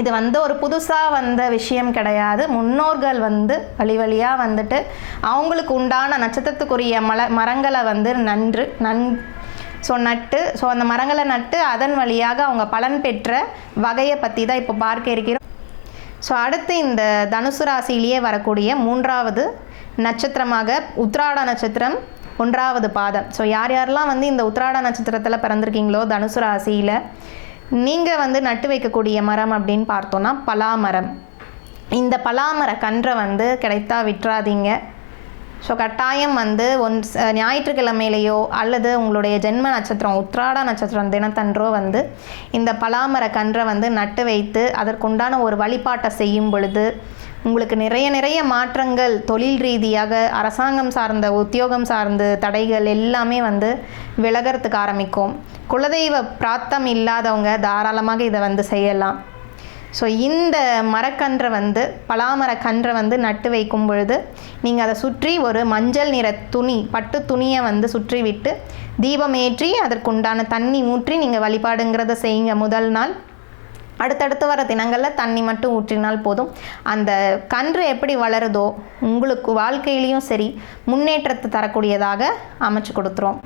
இது வந்து ஒரு புதுசாக வந்த விஷயம் கிடையாது. முன்னோர்கள் வந்து வழி வழியாக வந்துட்டு அவங்களுக்கு உண்டான நட்சத்திரத்துக்குரிய மல மரங்களை வந்து நன்று நன் ஸோ நட்டு ஸோ அந்த மரங்களை நட்டு அதன் வழியாக அவங்க பலன் பெற்ற வகையை பற்றி தான் இப்போ பார்க்க இருக்கிறோம். ஸோ அடுத்து இந்த தனுசு ராசியிலேயே வரக்கூடிய மூன்றாவது நட்சத்திரமாக உத்ராட நட்சத்திரம் ஒன்றாவது பாதம். ஸோ யார் யாரெல்லாம் வந்து இந்த உத்ராட நட்சத்திரத்தில் பிறந்திருக்கீங்களோ தனுசு ராசியில் நீங்கள் வந்து நட்டு வைக்கக்கூடிய மரம் அப்படின்னு பார்த்தோன்னா பலாமரம். இந்த பலாமர கன்றை வந்து கிடைத்தா விட்டுறாதீங்க. ஸோ கட்டாயம் வந்து ஒன் ஞாயிற்றுக்கிழமையிலையோ அல்லது உங்களுடைய ஜென்ம நட்சத்திரம் உத்ராட நட்சத்திரம் தினத்தன்றோ வந்து இந்த பலாமர கன்றை வந்து நட்டு வைத்து அதற்குண்டான ஒரு வழிபாட்டை செய்யும் பொழுது உங்களுக்கு நிறைய நிறைய மாற்றங்கள் தொழில் ரீதியாக அரசாங்கம் சார்ந்த உத்தியோகம் சார்ந்து தடைகள் எல்லாமே வந்து விலகிறதுக்கு ஆரம்பிக்கும். குலதெய்வ பிராத்தம் இல்லாதவங்க தாராளமாக இதை வந்து செய்யலாம். ஸோ இந்த மரக்கன்றை வந்து பலாமரக்கன்றை வந்து நட்டு வைக்கும் பொழுது நீங்கள் அதை சுற்றி ஒரு மஞ்சள் நிற துணி பட்டு துணியை வந்து சுற்றி விட்டு தீபம் ஏற்றி அதற்குண்டான தண்ணி ஊற்றி நீங்கள் வழிபாடுங்கிறத செய்யுங்க முதல் நாள். அடுத்தடுத்து வர தினங்களில் தண்ணி மட்டும் ஊற்றினால் போதும். அந்த கன்று எப்படி வளருதோ உங்களுக்கு வாழ்க்கையிலையும் சரி முன்னேற்றத்தை தரக்கூடியதாக அமைச்சு கொடுத்துரும்.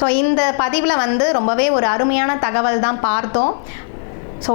ஸோ இந்த பதிவில் வந்து ரொம்பவே ஒரு அருமையான தகவல் தான் பார்த்தோம். ஸோ